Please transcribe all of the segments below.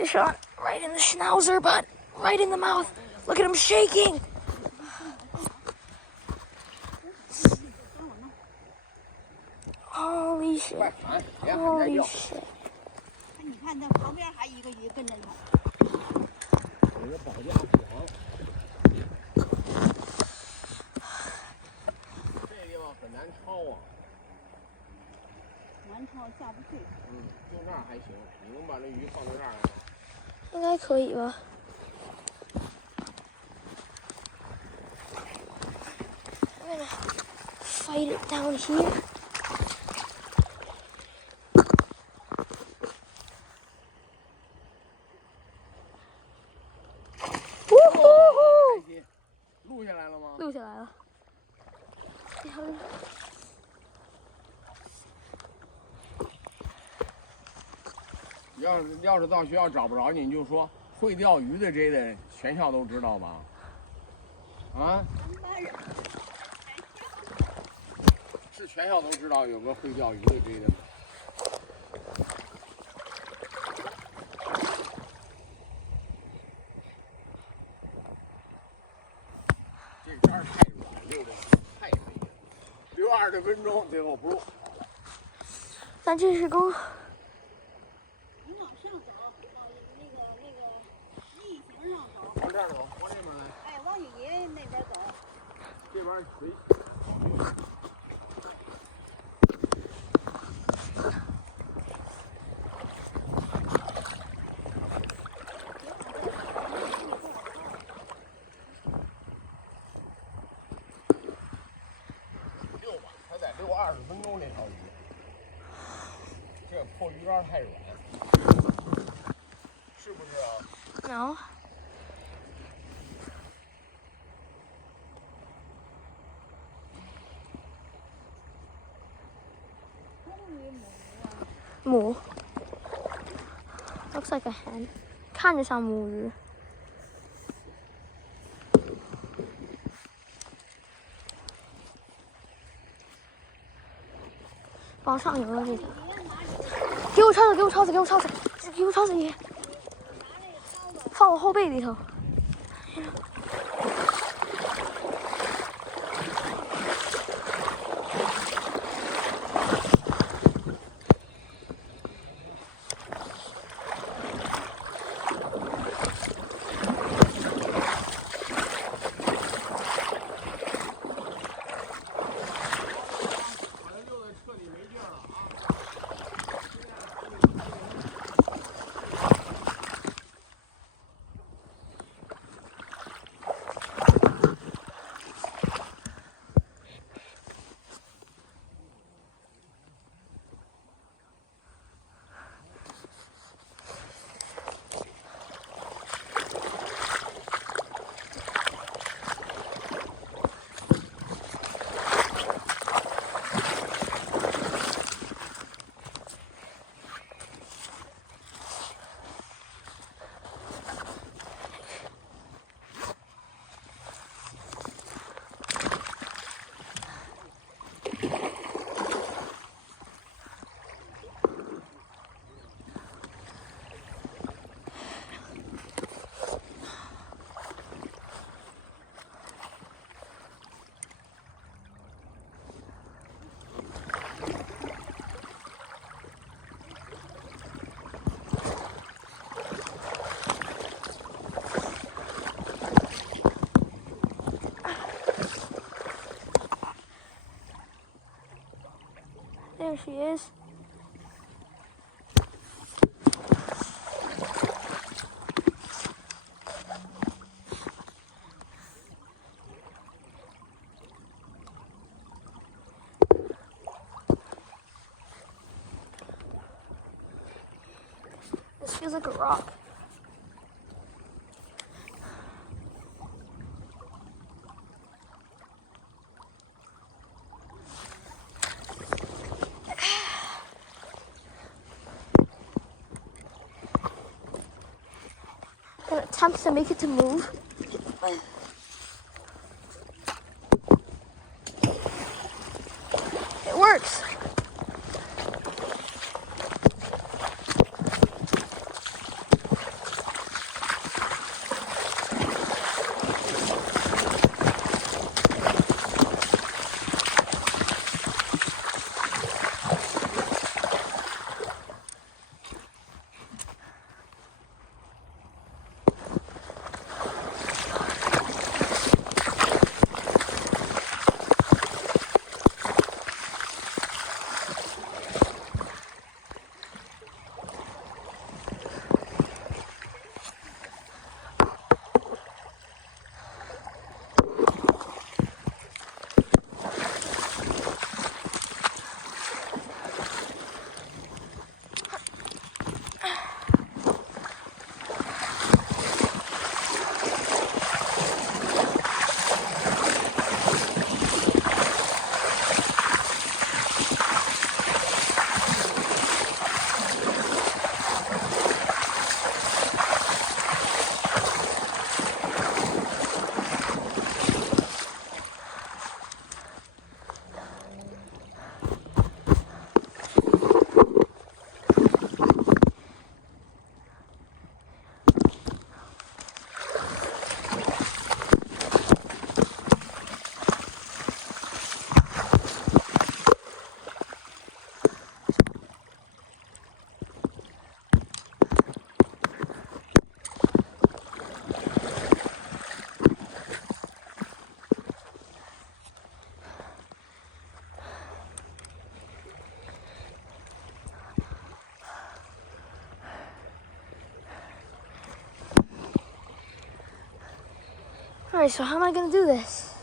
fish on right in the schnauzer, but right in the mouth. Look at him shaking. Holy shit. Holy shit. 你看那旁边还一个鱼跟着你。有个保价网。这地方很难抄啊。难抄下不去。用这儿还行，你能把这鱼放到这儿来？应该可以吧。I'm gonna fight it down here. Woohoo! 录下来了吗？录下来了。要是到学校找不着你，你就说会钓鱼的这的全校都知道吧？啊？是全校都知道有个会钓鱼的这的。这杆儿太软，溜的太费劲，溜20分钟，最后不入。但这是公。你往上走，往那个逆行上走。往这儿走，往这边来。哎，往你爷爷那边走。这边水。溜吧，他得溜20分钟这条鱼。这破鱼竿太软，是不是啊 No. 母 Looks like a hen. 看着像母鱼。往上游了这条。给我抄子，给我抄子，给我抄子，给我抄子爷。放我后背里头。There she is. This feels like a rock. Gonna attempt to make it to move. It works. Alright, so how am I gonna do this?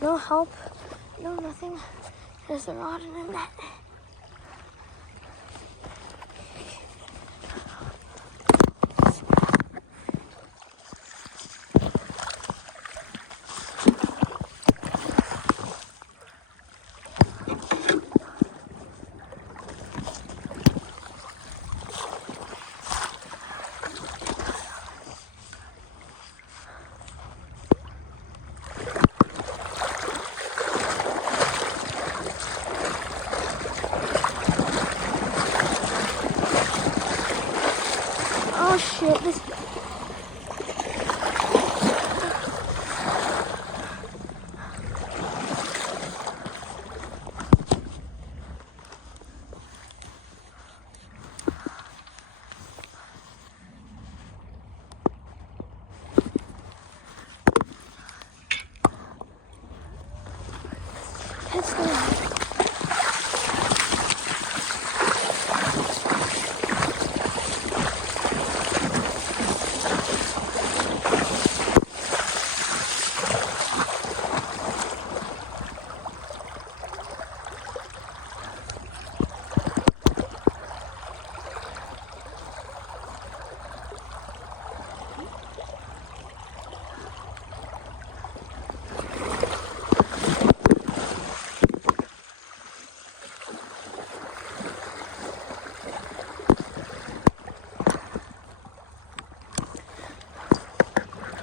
No help, no nothing. Just a rod and a net. Oh shit, this. It's gonna.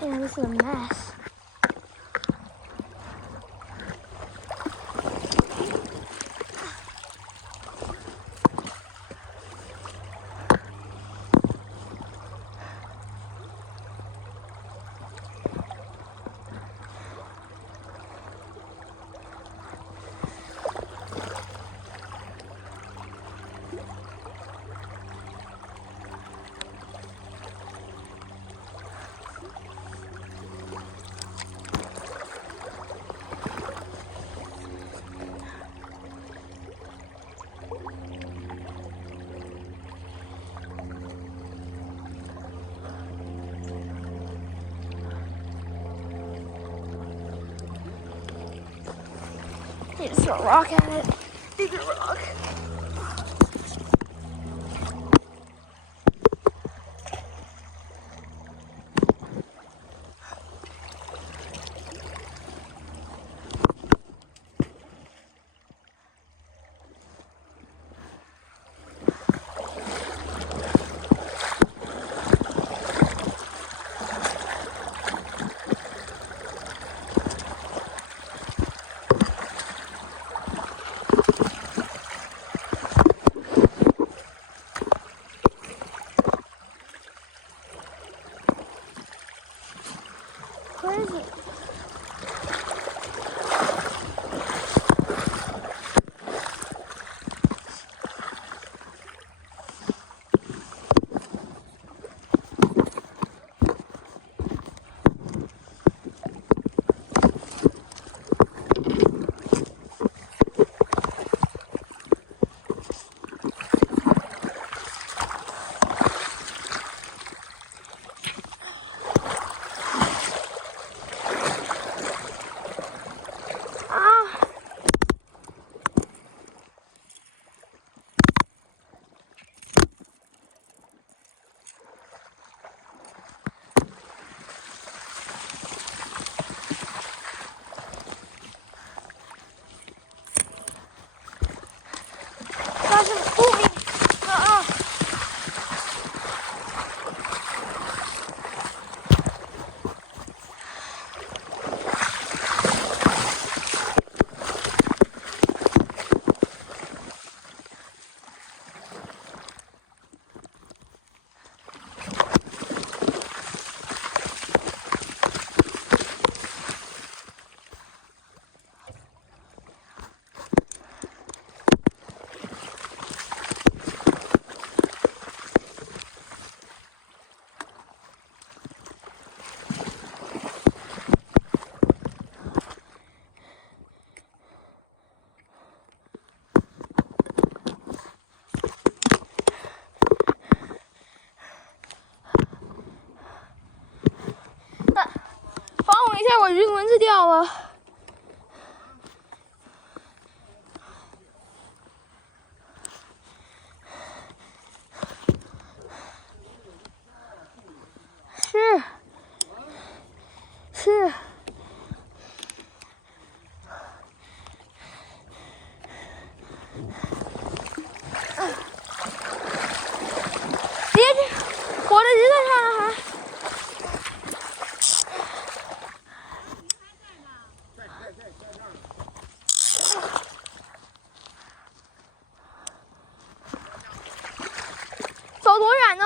Yeah, this is a mess. You just throw a rock at it. Bigger rock. Where is it? 这个蚊子掉了。是。别这，火的石头上了还。走多远呢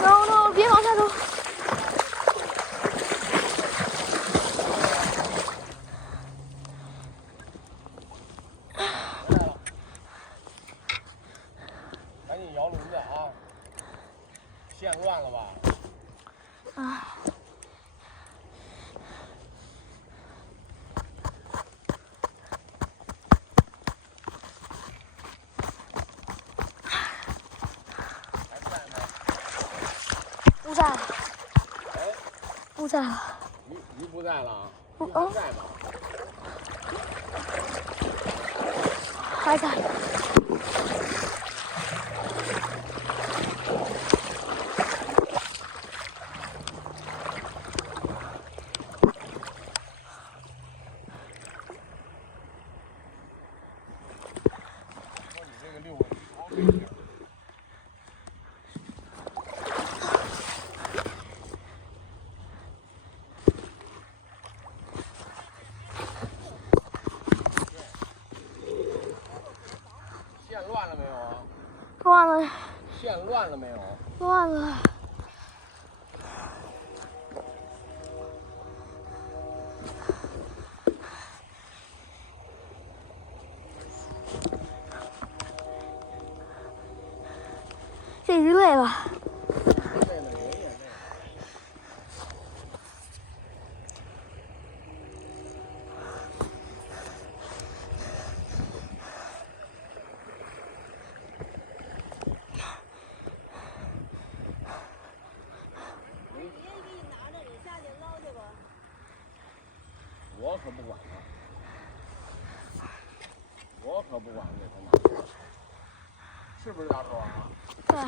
？No， 别往下走。赶紧摇轮子啊！线乱了吧？啊。不在了。哎，不在了。鱼不在了，鱼还在吗？还在。说你这个遛鱼好费劲。线乱了没有啊？乱了。线乱了没有？乱了。这鱼累了。累了，人也累了。别人给你拿着，你下去捞去吧。我可不管他，我可不管给他拿，是不是大头啊？对。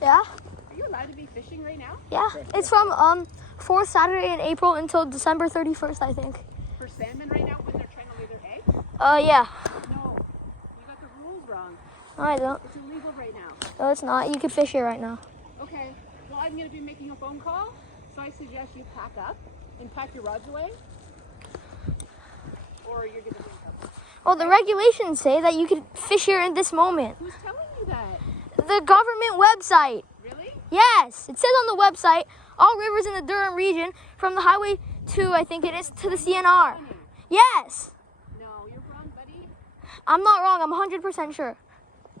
Yeah. Are you allowed to be fishing right now? Yeah. It's from fourth Saturday in April until December 31st, I think. For salmon right now when they're trying to lay their eggs? Yeah. No. You got the rules wrong. No, I don't. It's illegal right now. No, it's not. You can fish here right now. Okay. Well, I'm going to be making a phone call, so I suggest you pack up and pack your rods away, or you're going to be in trouble. Well, the regulations say that you can fish here in this moment. Who's telling you that? The government website. Really? Yes. It says on the website, all rivers in the Durham region, from the highway to, I think it is, to the CNR. Yes. No, you're wrong, buddy. I'm not wrong. I'm 100% sure.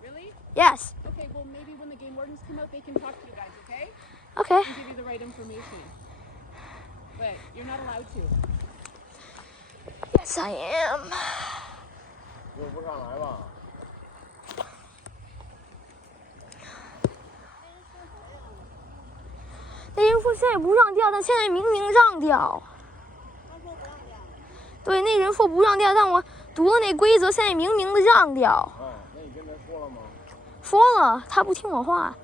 Really? Yes. Okay, well, maybe when the game wardens come out, they can talk to you guys, okay? Okay. And give you the right information. But you're not allowed to. Yes, I am. 游不上来吧？那人说现在不让钓，但现在明明让钓。他说不让钓。对，那人说不让钓，但我读了那规则，现在明明的让钓。那你跟他说了吗？说了，他不听我话。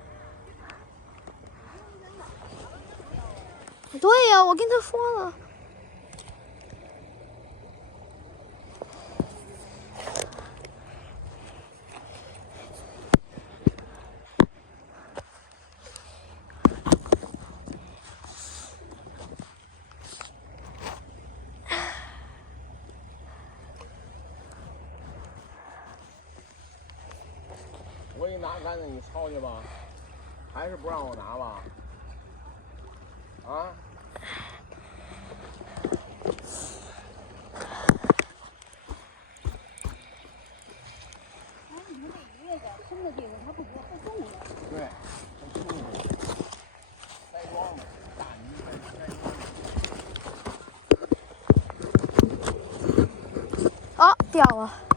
对呀，我跟他说了。我给你拿杆子，你抄去吧，还是不让我拿吧？啊？你说这鱼在深的地方，它不动了。对，很轻的。再掉了。